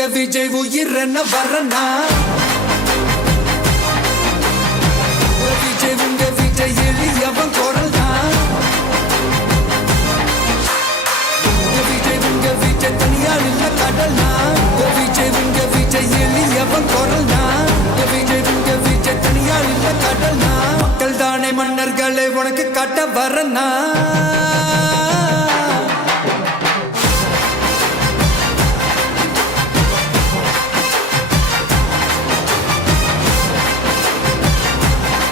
உங்க விஜய் உயிர் என்ன வரனா விஜய் உங்க விஜய் எளியவன் குரல் தான் விஜய் உங்க விஜய் தனியால் இல்ல கடல்னா விஜய் உங்க விஜய் எளியவன் குரல் தான் விஜய் உங்க விஜய் தனியால் இல்ல கடல்னா மக்கள் தானே மன்னர்களை உனக்கு காட்ட வரனா